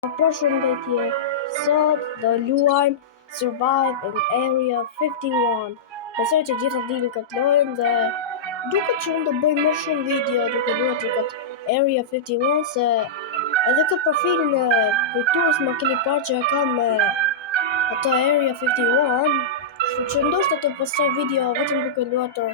Përshëndetje, sot do luajmë Survive in Area 51. Besoj që gjithë dini këtë lojën dhe duket që unë do bëj më shumë video duke luajtur këtë Area 51 se edhe këtë profilin e kujtues më keni parë që e kam me ato Area 51, kështu që ndoshta të postoj video vetëm duke luajtur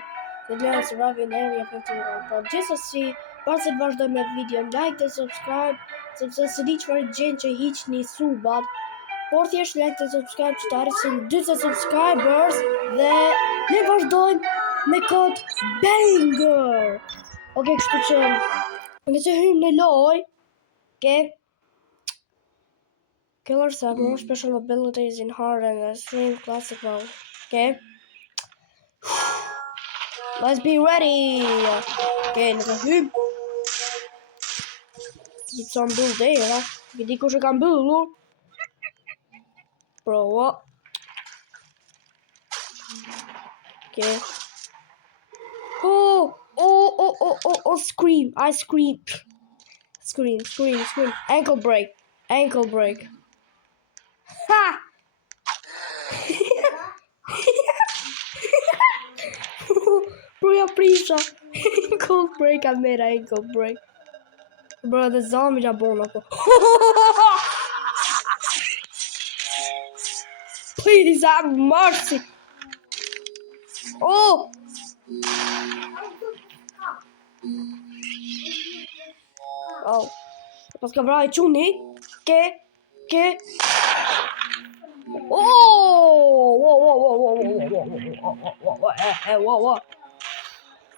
këtë lojë Survive in Area 51. Por gjithsesi, para se të vazhdoj me videon, like dhe subscribe, sepse se di çfarë gjën që hiqni subat, por thjesht like dhe subscribe që të arrisim 40 subscribers dhe ne vazhdojmë me kod banger. Okej, kështu që nëse hymë në loj, killer sub, more special abilities in hard and extreme classical. Okay, let's be ready. Okay, nëse hymë. Gjithë sa mbyll dera, vedi kush e ka mbyllur. Prova. Okay. Oh, scream. I scream. Scream. Ankle break. Ha! Bro, ja prisha. Ankle break. Bro, the zombie já bom na Please have mercy. Oh! Oh. Pas ka vraj çuni. Ke. Oh! Whoa.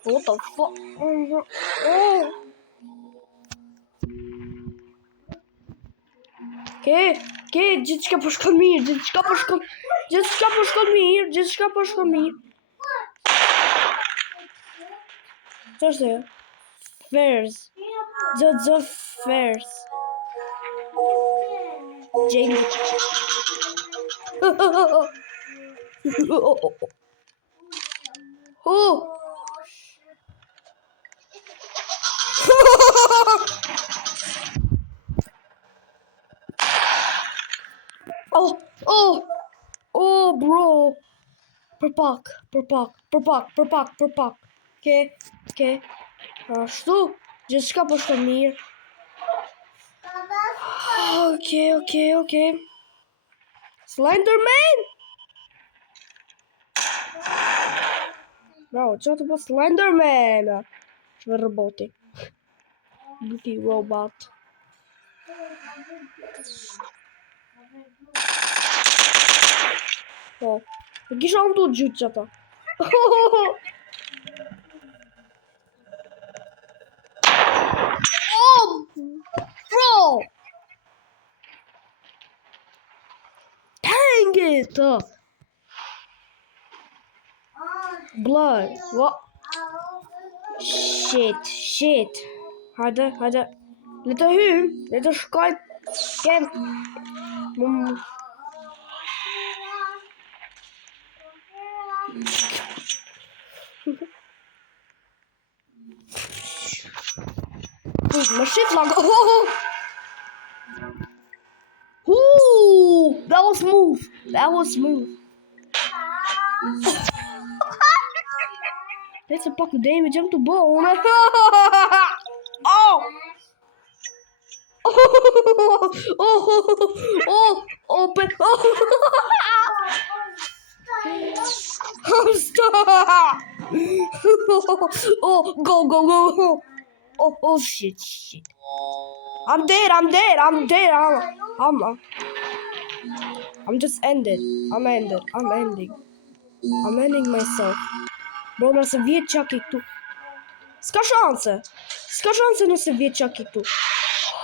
What the fuck? Oh! Ke, gjithçka po shkon mirë, gjithçka po shkon mirë. Ç'është? Fairs. The fairs. Jamie. Oh. Oh, bro. Per pak. Okay. Ashtu, gjithçka po shkon mirë. Okay. Slenderman? Bro, çfarë të po Slenderman? Çfarë roboti? Goofy robot. Oh, kisha unë të gjytë që ta. Oh, bro! Dang it! Blood. What? Shit. Hajde. Le të hymë, le të shkoj. My shit lag. Ooh, that was smooth. Let's a pak damage om te bone. Stop. Go. Oh shit. I'm dead. I'm just ended. I'm ending myself. Bro, nëse vjet qaki këtu. S'ka shanse nëse vjet qaki këtu.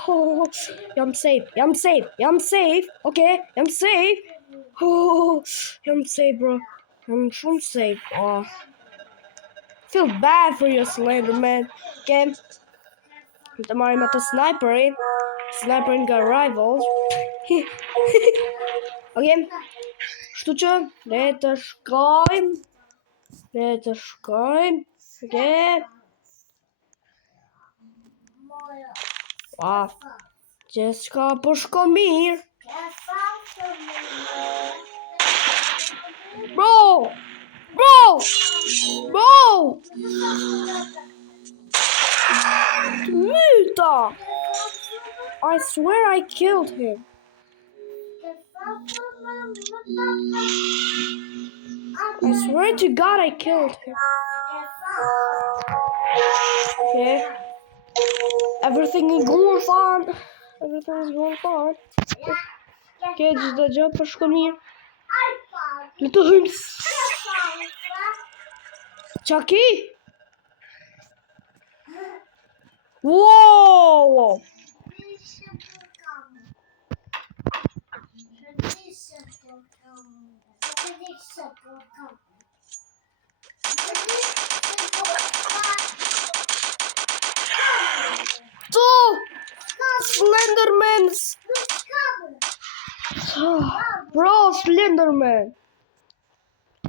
Oh, jam safe. Okay, jam safe. Oh, jam safe, bro. Jam shumë safe. Oh. Feel bad for you, Slenderman. Okay. Të marrim atë sniperin nga rivals. Okay. Kështu që le të shkojmë. Okay. Wow. Gjithçka po shko mirë. Bro! Myta! I swear I killed him. I swear to God I killed him. Okay. Everything is going fine. Okay, just the jump për shko mirë. Në të hym. Chucky? Whoa! Slenderman! Bro, Slenderman!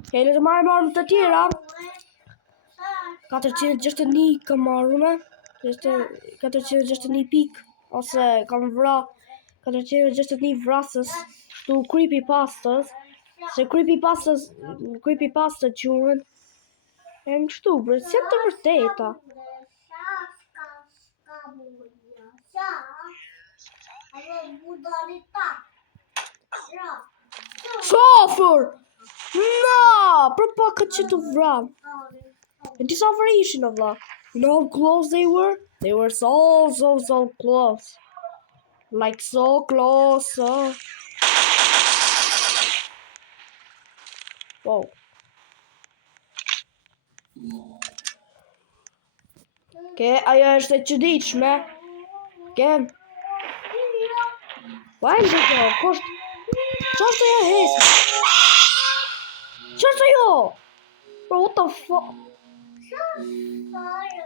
Okay, le të marrim armë të tjera. 461 kam marrë unë. 461 pik. Ose kam vra 461 vrasës. Tu creepypastas. Se creepypastas quhen. E në kështu, bre, se të vërteta. Shofer! No! Për pak që të vram. And this operation of love. You know how close they were? They were so close. Like so close. Wow. Okay, ajo është e çuditshme. Okay. Vajmë të kjo, kusht? Qështë jo hes? Qështë jo? Bro, what the fuck?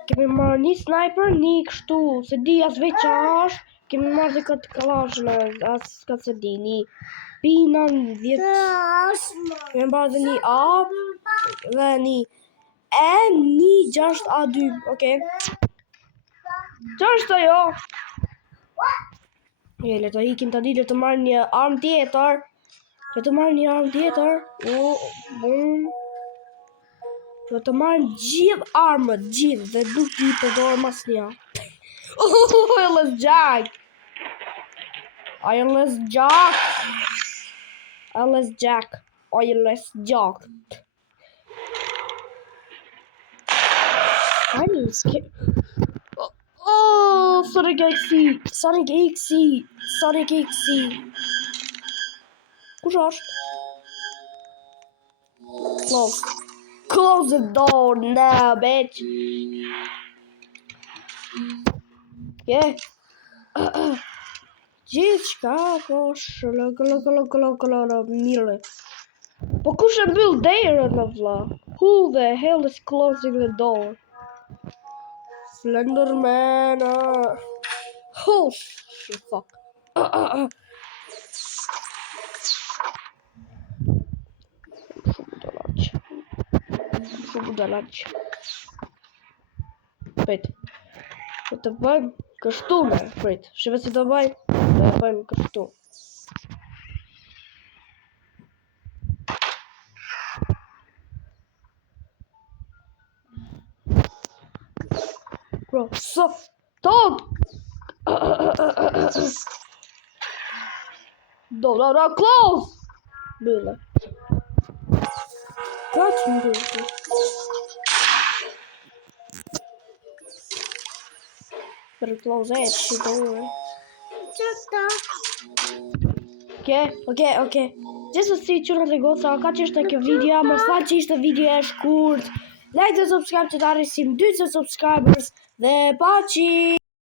Kemi marrë një sniper, një kështu, se di as veç qa është. Kemi marrë dhe këtë kalashën, as këtë se di, një pina, një 10. Kemi marrë dhe një A, dhe një E, një 6A2, okej. Qështë ajo? Le të ikim të di, le të marrë një armë tjetër. Le të marrë gjithë armët, gjithë, dhe nuk i përdorë mas një. Let's jack. I need skip. Oh, Sonic XC. Kush është? Close the door now, bitch. Yeah. Gjithçka po mirë. Po kush e mbyll derën në vlla? Who the hell is closing the door? Slenderman. Oh shit, fuck. Shumë budalaç. Prit. Të bëjmë kështu ne, prit. Shive si të bëjmë kështu. Bro, so Todd! No, close! Bylle. Kaç mı bylle? Better close that shit over. Okay. Gjithë si qërën dhe goca, ka që ishte kjo video, më falë që ishte video e shkurt. Like dhe subscribe që të arrisim 200 subscribers dhe paçi!